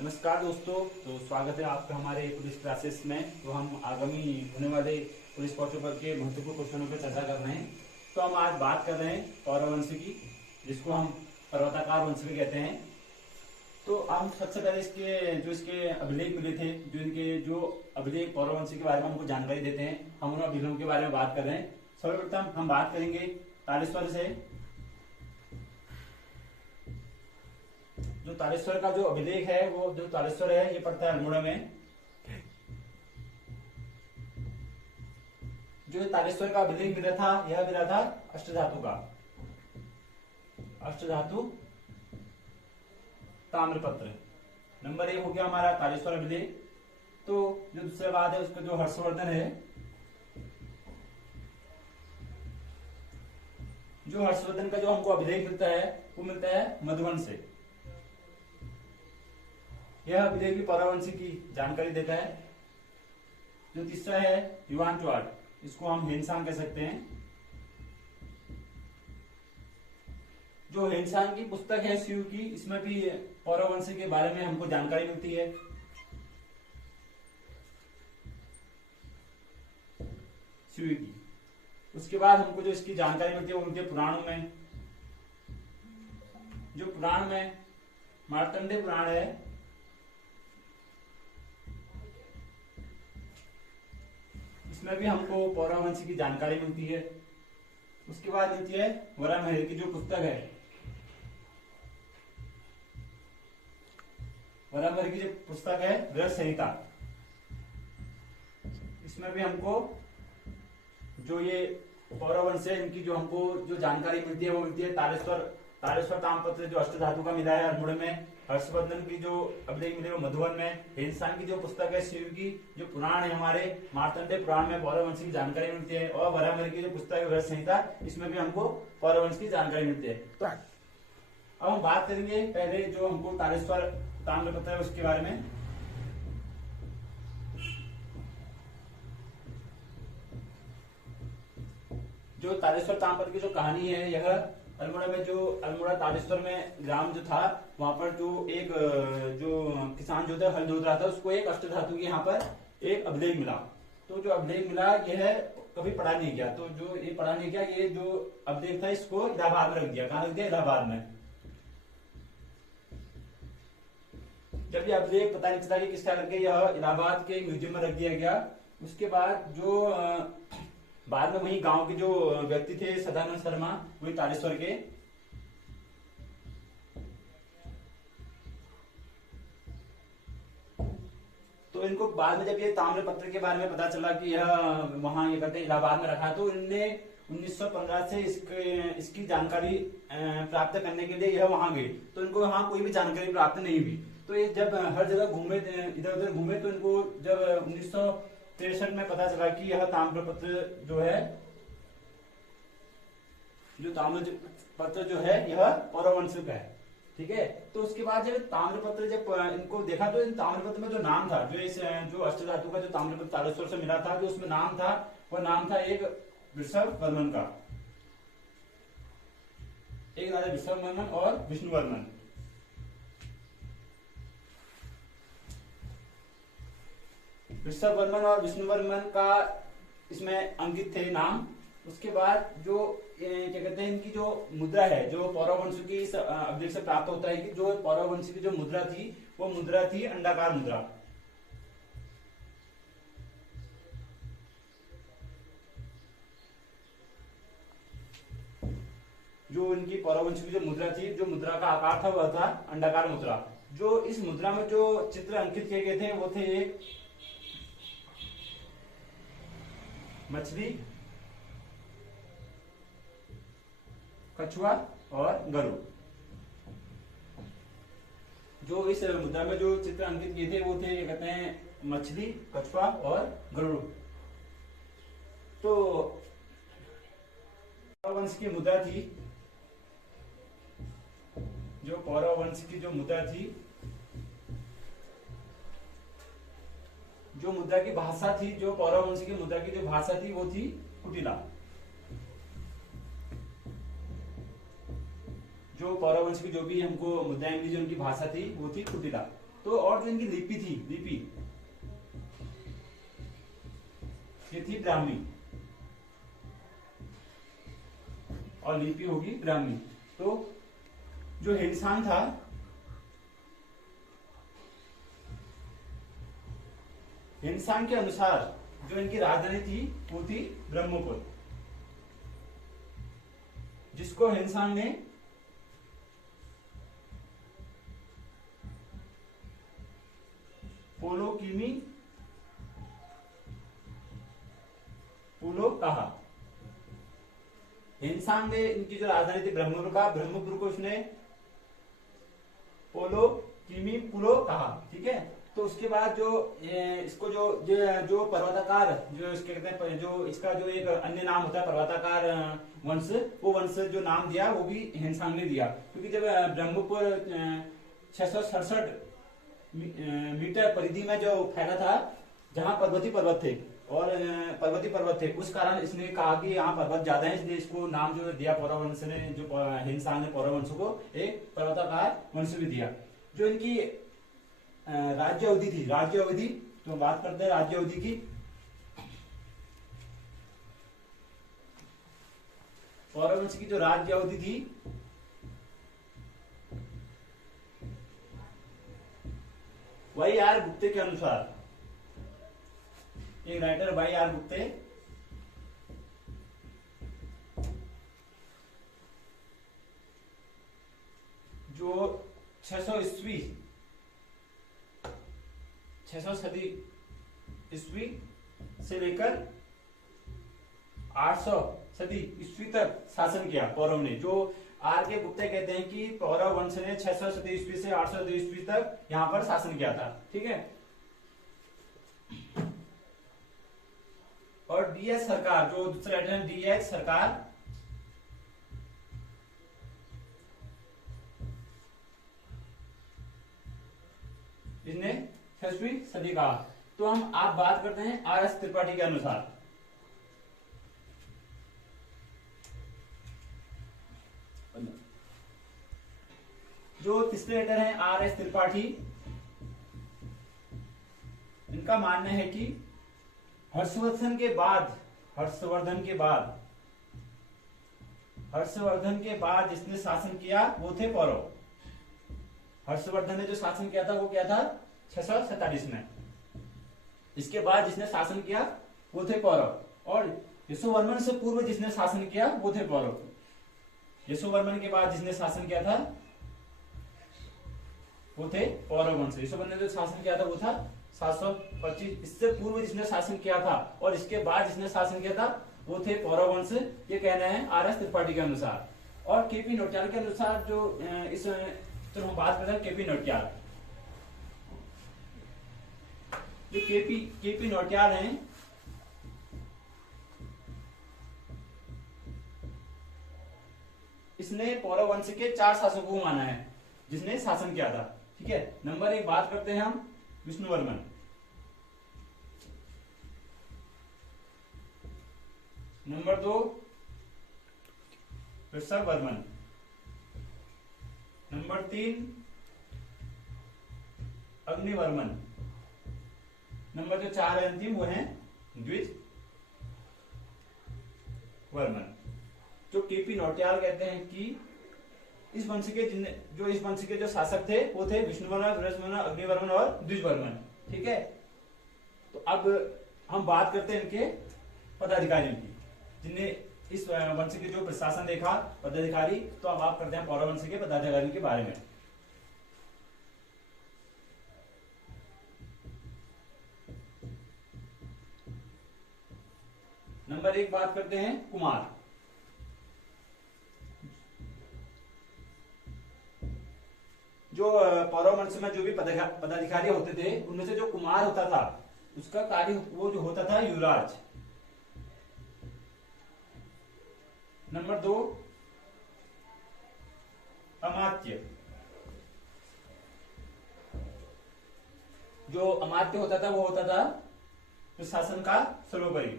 नमस्कार दोस्तों। तो स्वागत है आपका हमारे पुलिस क्लासेस में। तो हम आगामी होने वाले पुलिस कॉन्स्टेबल के महत्वपूर्ण क्वेश्चनों पर चर्चा कर रहे हैं। तो हम आज बात कर रहे हैं पौरव वंश की, जिसको हम पर्वताकार वंश भी कहते हैं। तो हम सबसे पहले इसके अभिलेख मिले थे, जो अभिलेख पौरव वंश के बारे में हमको जानकारी देते हैं, हम उन अभिलेखों के बारे में बात कर रहे हैं। सर्वप्रथम हम बात करेंगे तालेश्वर से। जो तालेश्वर का जो अभिलेख है, वो जो तालेश्वर है, ये पड़ता है अल्मोड़ा में। जो तालेश्वर का अभिलेख मिला था, यह मिला था अष्टधातु का, अष्टधातु ताम्रपत्र। नंबर 1 हो गया हमारा तालेश्वर अभिलेख। तो जो दूसरा बात है उसका जो हर्षवर्धन है, जो हर्षवर्धन का जो हमको अभिलेख मिलता है वो मिलता है मधुबन से। यह अभिलेख भी पौरवंशी की जानकारी देता है। जो तीसरा है युवान चौहान, इसको हम हेनसांग कह सकते हैं। जो हेनसांग की पुस्तक है शिव की, इसमें भी पौरवंशी के बारे में हमको जानकारी मिलती है। शिव की उसके बाद हमको जो इसकी जानकारी मिलती है वो मिलती है पुराणों में। जो पुराण में मार्तंडेय पुराण है, इसमें भी हमको पौरवंशी की जानकारी मिलती है। उसके बाद मिलती है वराहमिहिर की जो पुस्तक है, वराहमिहिर की जो पुस्तक है व्रत संहिता, इसमें भी हमको जो ये पौरवंश है इनकी जो हमको जो जानकारी मिलती है वो मिलती है तालेश्वर ताम्रपत्र जो अष्टधातु का मिला है अल्मोड़ा में। हर्षवर्धन की जो अभिलेख मिले वो मधुबन में। हेनसांग की जो पुस्तक है शिव की, जो पुराण है हमारे मार्तंडेय पुराण में पौरवंश की जानकारी मिलती है। और वराहमिहिर की जो पुस्तक है व्रत संहिता, इसमें भी हमको पौरवंश की जानकारी मिलती है। तो अब हम बात करेंगे पहले जो हमको तालेश्वर ताम्रपत्र है उसके बारे में। जो तालेश्वर ताम्रपत्र की जो कहानी है, यह अल्मोड़ा में जो अल्मोड़ा तालेश्वर में ग्राम जो था, वहां पर जो एक जो किसान जो था हल जोत रहा था, उसको एक अष्टधातु की यहाँ पर एक अभिलेख मिला। तो जो अभिलेख मिला यह कभी पढ़ा नहीं गया। तो जो ये पढ़ा नहीं गया, ये जो अभिलेख था इसको इलाहाबाद में रख दिया। कहाँ रख दिया? इलाहाबाद में। जब ये अभिलेख पता नहीं चला कि किस करके यह इलाहाबाद के म्यूजियम में रख दिया गया। उसके बाद जो बाद में वही गांव के जो व्यक्ति थे सदानंद शर्मा, वही तालेश्वर के, तो इनको बाद में जब ये ताम्रपत्र के बारे में पता चला कि यह वहां ये कहते हैं इलाहाबाद में रखा, तो इनने 1915 से इसकी जानकारी प्राप्त करने के लिए यह वहां गए। तो इनको वहां कोई भी जानकारी प्राप्त नहीं हुई। तो ये जब हर जगह घूमे, इधर उधर घूमे, तो इनको जब 1963 में पता चला कि यह ताम्रपत्र जो है, जो ताम्रपत्र जो है यह पौरवंश का है। ठीक है। तो उसके बाद जब ताम्रपत्र जब इनको देखा, तो इन ताम्रपत्र में जो नाम था, जो अष्टधातु का जो ताम्रपत्र तालेश्वर से मिला था, जो उसमें नाम था, वह नाम था एक वृषभ वर्मन का। एक राजा वृषभ वर्मन और विष्णु वर्मन। वृषभ वर्मन और विष्णु वर्मन का इसमें अंकित थे नाम। उसके बाद जो क्या कहते हैं, इनकी जो मुद्रा है, जो पौरवंश की इस अभिलेख से प्राप्त होता है कि जो पौरवंश की जो मुद्रा थी, वो मुद्रा थी अंडाकार मुद्रा। जो इनकी पौरवंश की जो मुद्रा थी, जो मुद्रा का आकार था वह था अंडाकार मुद्रा। जो इस मुद्रा में जो चित्र अंकित किए गए थे वो थे एक मछली, कछुआ और गरुड़। जो इस मुद्रा में जो चित्र अंकित किए थे वो थे, कहते हैं, मछली, कछुआ और गरुड़। तो पौरवंश की मुद्रा थी, जो पौरवंश की जो मुद्रा थी, जो मुद्रा की भाषा थी, जो पौरवंश की मुद्रा की जो भाषा थी वो थी कुटिला। जो पौरवंश की जो भी हमको मुद्राएं मिली, जो उनकी भाषा थी वो थी कुटिला। तो और जो इनकी लिपि थी, लिपि ये थी ब्राह्मी और लिपि होगी ब्राह्मी। तो जो हिंदुस्तान था, हिंदुस्तान के अनुसार जो इनकी राजधानी थी वो थी ब्रह्मपुर, जिसको हिंदुस्तान ने पुलो कहा। हिंदुस्तान में इनकी जो राजधानी थी ब्रह्मपुर का, ब्रह्मपुर को उसने पोलो किमी पुलो कहा। ठीक है, तो उसके बाद जो इसको जो पर्वताकार, जो इसके कहते हैं, जो इसका जो एक अन्य नाम होता है पर्वताकार वंश, वो वंश जो नाम दिया वो भी हिंदुस्तान ने दिया, क्योंकि जब ब्रह्मपुर 667 मीटर परिधि में जो फैला था, जहां पर्वतीय पर्वत थे, उस कारण इसने कहा कि यहाँ पर्वत ज्यादा है, इसलिए इसको नाम जो दिया पौरव वंश ने, जो हिंदुस्तान ने पौरव वंश को एक पर्वताकार वंश भी दिया। जो इनकी राज्य अवधि थी, राज्य अवधि, तो बात करते हैं राज्य अवधि की। पौरव वंश की जो राज्य अवधि थी, वाई आर गुप्ते के अनुसार, एक राइटर वाई आर गुप्ते जो 600 सदी ईस्वी से लेकर 800 सदी ईस्वी तक शासन किया पौरव ने। जो आर के गुप्ते कहते हैं कि पौरव वंश ने 600 सदी ईस्वी से 800 सदी ईस्वी तक यहां पर शासन किया था। ठीक है, और डीएस सरकार, जो दूसरा राइटर है डीएस सरकार, इसने 6वीं सदी का। तो हम आप बात करते हैं आर एस त्रिपाठी के अनुसार। जो तीसरे राइटर हैं आर एस त्रिपाठी, इनका मानना है कि हर्षवर्धन के बाद जिसने शासन किया वो थे पौरव। हर्षवर्धन ने जो शासन किया था वो क्या था 647 में। इसके बाद जिसने शासन किया वो थे पौरव, और यशोवर्मन से पूर्व जिसने शासन किया वो थे पौरव। यशोवर्मन के बाद जिसने शासन किया था वो थे पौरव वंश। यशोवर्मन ने जो शासन किया था वो था 725। इससे पूर्व जिसने शासन किया था और इसके बाद जिसने शासन किया था वो थे पौरव वंश। ये कहना है आर एस त्रिपाठी के अनुसार। और केपी नौटियाल के अनुसार, जो इस तो हम बात करते हैं केपी नौटियाल। जो केपी नौटियाल हैं, इसने पौरव वंश के 4 शासकों को माना है जिसने शासन किया था। ठीक है, नंबर 1 बात करते हैं हम विष्णुवर्मन। नंबर 2 वृषभवर्मन। नंबर 3 अग्निवर्मन। नंबर जो 4 है अंतिम वो है द्विज वर्मन। जो केपी नौटियाल कहते हैं कि इस वंश के जो शासक थे वो थे विष्णुवर्मन, वृषभवर्मन, अग्निवर्मन और द्विजवर्मन। ठीक है, तो अब हम बात करते हैं इनके पदाधिकारियों की, जिन्हें इस वंश के जो प्रशासन देखा पदाधिकारी। तो अब आप करते हैं पौरव वंश के पदाधिकारियों के बारे में। नंबर 1 बात करते हैं कुमार। जो पौरव वंश में जो भी पदाधिकारी होते थे उनमें से जो कुमार होता था उसका कार्य वो जो होता था युवराज। नंबर 2 अमात्य। जो अमात्य होता था वो होता था प्रशासन का सर्वोपरि।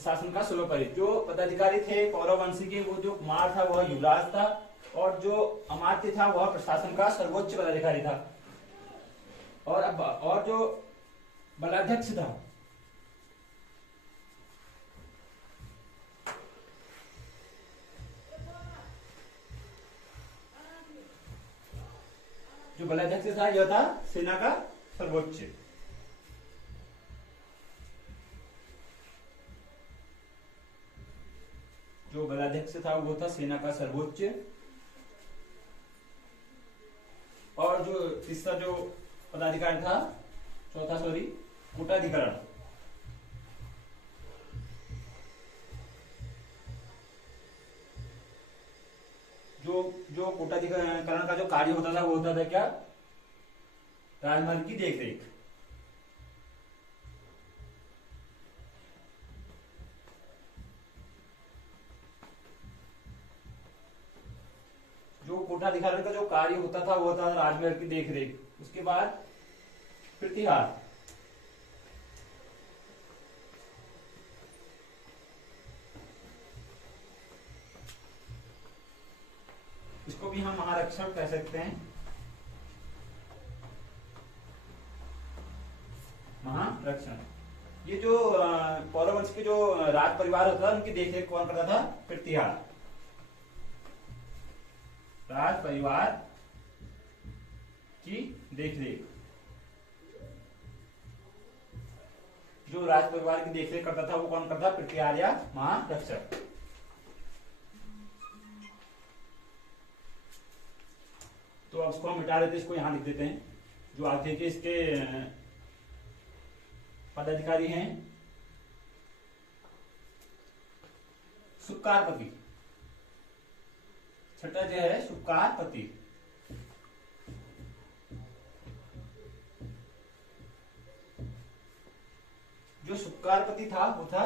प्रशासन का सर्वोपरि। जो पदाधिकारी थे पौरव वंश के, वो जो कुमार था वह युवराज था, और जो अमात्य था वह प्रशासन का सर्वोच्च पदाधिकारी था। और जो बलाध्यक्ष था, जो बलाध्यक्ष था यह था सेना का सर्वोच्च। जो बलाध्यक्ष था वो था सेना का सर्वोच्च। और जो तीसरा जो पदाधिकारी था, चौथा सॉरी, कूटाधिकरण। जो कूटाधिकरण का जो कार्य होता था वो होता था क्या, राजमार्ग की देखरेख। जो कोटाधिकारी का जो कार्य होता था वो था राजमहल की देखरेख। उसके बाद प्रतिहार, इसको भी हम महारक्षण कह सकते हैं, महारक्षण। ये जो पौरव वंश के जो राज परिवार होता था उनकी देखरेख कौन करता था, प्रतिहार। राज परिवार की देखरेख, जो राज परिवार की देखरेख करता था वो कौन करता, प्रतिहार या महारक्षक। तो अब इसको हम मिटा देते हैं, इसको यहां लिख देते हैं। जो आगे के इसके पदाधिकारी हैं, सुपकारपति। छठा जो है सुपकारपति। जो सुपकारपति था वो था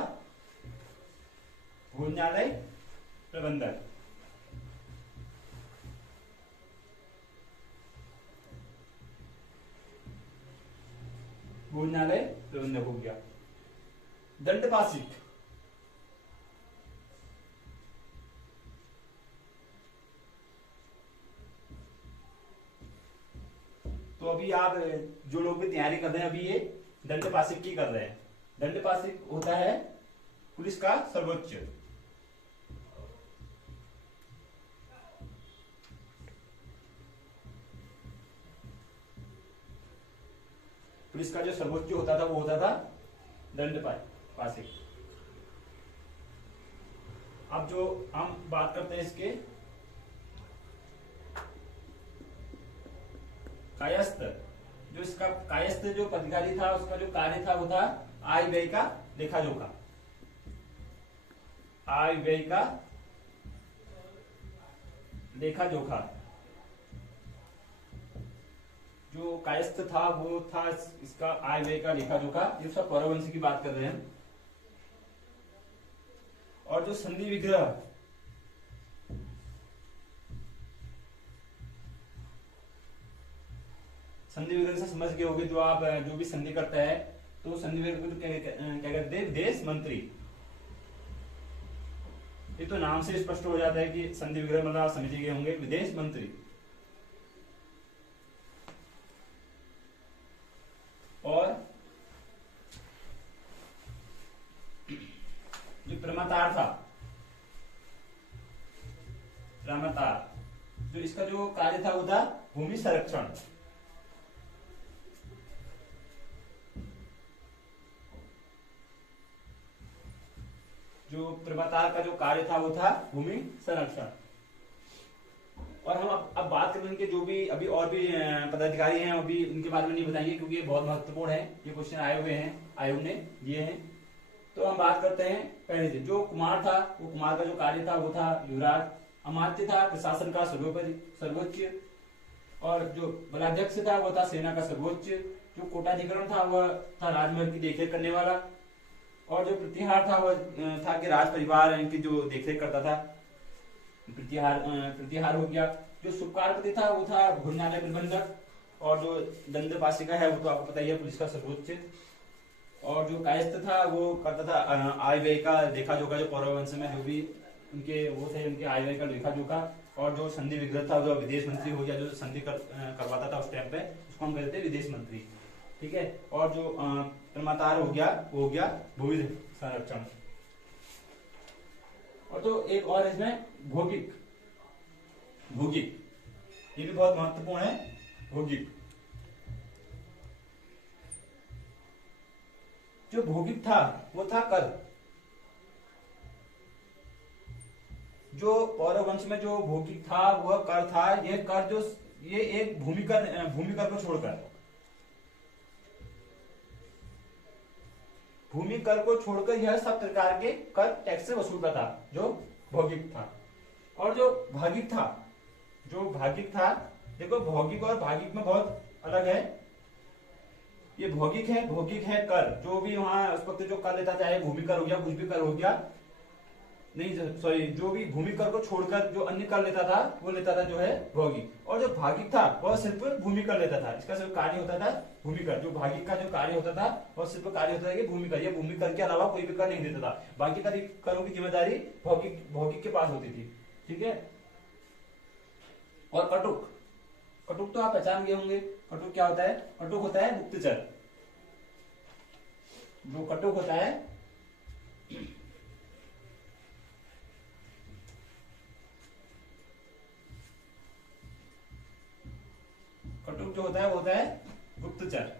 भोजनालय प्रबंधक। भोजनालय प्रबंधक हो गया। दंडपाशिक, तो अभी आप जो लोग भी तैयारी कर रहे हैं, अभी ये दंडपाशिक की कर रहे हैं। दंडपाशिक होता है पुलिस का सर्वोच्च। पुलिस का जो सर्वोच्च होता था वो होता था दंडपाशिक। अब जो हम बात करते हैं इसके कायस्थ। जो इसका कायस्थ जो पदाधिकारी था उसका जो कार्य था वो था आय व्यय का लेखा जोखा। आय व्यय का लेखा जोखा। जो कायस्थ था वो था इसका आय व्यय का लेखा जोखा। ये सब पौरव वंश की बात कर रहे हैं। और जो संधि विग्रह, संधि विग्रह से समझ गए होंगे, जो आप जो भी संधि करता है तो संधि विग्रह को क्या कहते हैं, विदेश मंत्री। ये तो नाम से स्पष्ट हो जाता है कि संधि विग्रह मतलब आप समझ गए होंगे, विदेश मंत्री। और जो प्रमातार था, प्रमातार, जो इसका जो कार्य था वो था भूमि संरक्षण। जो प्रमातार का जो कार्य था वो था भूमि संरक्षण। और हम अब बात करेंगे कि जो भी अभी और भी पदाधिकारी हैं अभी उनके बारे में नहीं बताएंगे क्योंकि ये बहुत महत्वपूर्ण है। ये क्वेश्चन आए हुए हैं, आयोग ने दिए हैं। तो हम बात करते हैं पहले से। जो कुमार था वो कुमार का जो कार्य था वो था युवराज। अमात्य था प्रशासन का सर्वोच्च। और जो बलाध्यक्ष था वो था सेना का सर्वोच्च। जो कोटाधिकरण था वह था राजमहल की देखरेख करने वाला। और जो प्रतिहार था वह था कि राज परिवार की जो देखरेख करता था, प्रतिहार हो गया। जो सुपकारपति था वो था भोजनालय प्रबंधक। और जो दंडपाशिका है वो तो आपको पता ही है, पुलिस का सर्वोच्च। और जो कायस्थ था वो करता था आय व्यय का लेखा जोखा, जो पौरव वंश में जो भी उनके वो थे उनके आय व्यय का लेखा जोखा। और जो संधि विग्रह था, जो विदेश मंत्री हो गया, जो संधि करवाता था उस टाइम पे, उसको हम कहते हैं विदेश मंत्री। ठीक है। और जो प्रमातार हो गया वो हो गया भूमि संरक्षण। और तो एक और इसमें भौगिक, भौगिक ये भी बहुत महत्वपूर्ण है। भौगिक, जो भौगिक था वो था कर। जो पौरव वंश में जो भौगिक था वह कर था। यह कर जो ये एक भूमिकर को छोड़कर, भूमि कर को छोड़कर यह सब प्रकार के कर टैक्स से वसूलता था, जो भौगिक था। और जो भागिक था, जो भागिक था, देखो भौगिक और भागिक में बहुत अलग है। ये भौगिक है कर, जो भी वहां उस वक्त जो कर लेता, चाहे भूमि कर हो गया, कुछ भी कर हो गया, नहीं सॉरी, जो भी भूमि कर को छोड़कर जो अन्य कर लेता था वो लेता था जो है भौगिक। और जो भागिक था वह सिर्फ भूमि कर लेता था, इसका सिर्फ कार्य होता था भूमि कर। जो भागिक का जो कार्य होता था वह सिर्फ कार्य होता था कि भूमि कर, या भूमि कर के अलावा कोई भी कर नहीं देता था। बाकी करों की जिम्मेदारी भौगिक के पास होती थी। ठीक है। और कटुक, कटुक तो आप पहचान गए होंगे। कटुक क्या होता है? कटुक होता है गुप्तचर। जो कटुक होता है, कटुक जो होता है वो होता है गुप्तचर।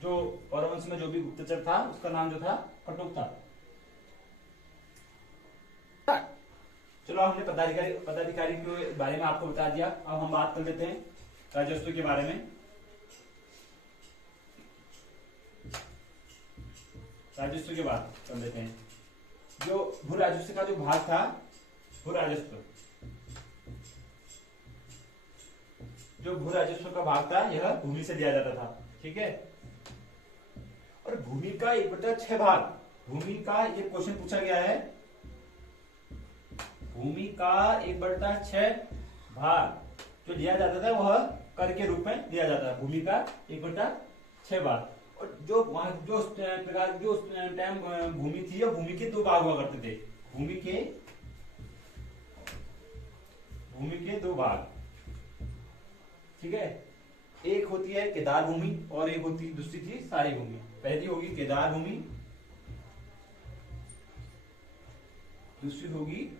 जो पौरवंश में जो भी गुप्तचर था उसका नाम जो था कटुक था। चलो हमने पदाधिकारी के बारे में आपको बता दिया। अब हम बात कर लेते हैं राजस्व के बारे में। राजस्व की बात कर लेते हैं। जो भू राजस्व का जो भाग था, भू राजस्व, जो भू राजस्व का भाग था यह भूमि से दिया जाता था। ठीक है। और भूमि का 1/6 भाग, भूमि का ये क्वेश्चन पूछा गया है, भूमि का 1/6 भाग जो दिया जाता था वह कर के रूप में दिया जाता है। भूमि का 1/6 भाग। और जो जो प्रकार जो टाइम भूमि थी, और भूमि के 2 भाग हुआ करते थे। भूमि के 2 भाग। ठीक है। एक होती है केदार भूमि और एक होती दूसरी थी सारी भूमि। पहली होगी केदार भूमि, दूसरी होगी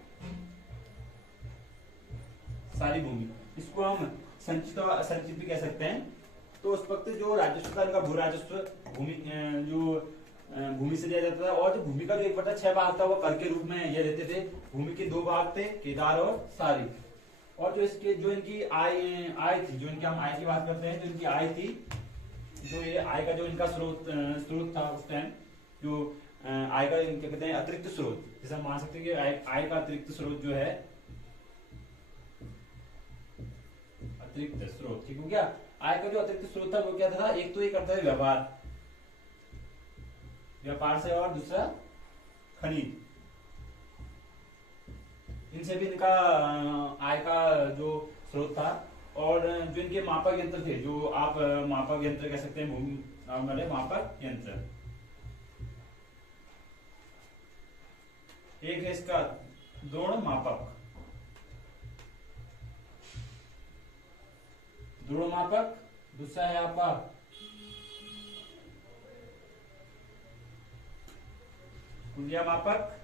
सारी भूमि। इसको हम संचित भी कह सकते हैं। तो उस वक्त जो राजस्व था उनका भू राजस्व भूमि से दिया जाता था। और जो भूमि का जो 1/6 भाग था वो कर के रूप में ये लेते थे। भूमि के 2 भाग थे, केदार और सारी। और जो इसके जो इनकी आय थी, जो इनकी हम आय की बात करते हैं, जो इनकी आय थी, जो ये आय का जो इनका स्रोत था उस टाइम, जो आय का क्या कहते हैं अतिरिक्त स्रोत, जैसे हम मान सकते हैं कि आय का अतिरिक्त स्रोत जो है, अतिरिक्त स्रोत, ठीक हो गया। आय का जो अतिरिक्त स्रोत था वो क्या था? एक तो ये करता है व्यापार से, और दूसरा खनिज। इनसे भी इनका आय का जो स्रोत था। और जो इनके मापक यंत्र थे, जो आप मापक यंत्र कह सकते हैं, नॉर्मल है मापक यंत्र। एक है इसका द्रोण मापक, द्रोण मापक। दूसरा है आपका कुंडिया मापक।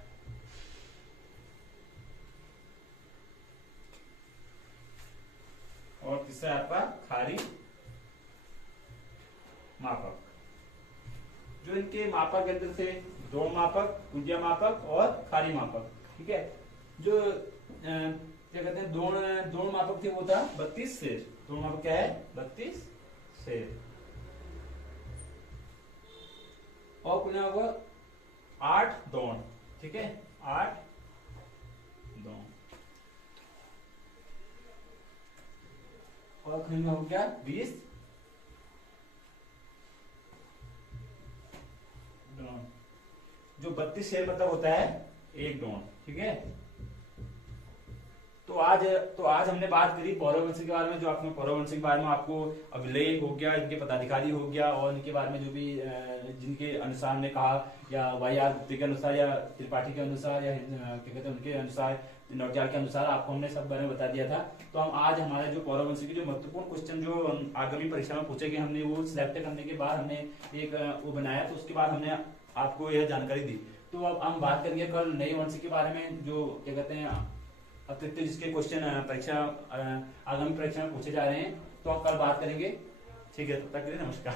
और तीसरा है आपका खारी मापक। जो इनके मापक यंत्र थे, द्रोण मापक, कुंडिया मापक और खारी मापक। ठीक है। जो क्या कहते हैं द्रोण मापक थे वो था 32 सेर। द्रोण मापक क्या है? 32 सेर। और कुंडिया मापक 8 द्रोण। ठीक है, 8 द्रोण। और खनिज हो गया 20 द्रोण। जो 32 शेर मतलब होता है 1 द्रोण। ठीक है। तो तो आज हमने बात करी पौरवंश के बारे में, जो आपने पौरवंश के बारे में आपको अभिलेख हो गया, इनके पदाधिकारी हो गया, और इनके बारे में जो भी जिनके अनुसार ने कहा, या वाई.आर. गुप्ते के अनुसार, या त्रिपाठी के अनुसार, या क्या कहते हैं उनके अनुसार, नौटियाल के अनुसार आपको हमने सब बारे में बता दिया था। तो हम आज हमारे जो पौरवंश की जो महत्वपूर्ण क्वेश्चन जो आगामी परीक्षा में पूछे गए, हमने वो सिलेक्ट करने के बाद हमने एक वो बनाया, तो उसके बाद हमने आपको यह जानकारी दी। तो अब हम बात करेंगे कल नए वंश के बारे में, जो क्या कहते हैं अतिरिक्त जिसके क्वेश्चन परीक्षा आगामी परीक्षा में पूछे जा रहे हैं, तो हम कल बात करेंगे। ठीक है, तब तक के लिए नमस्कार।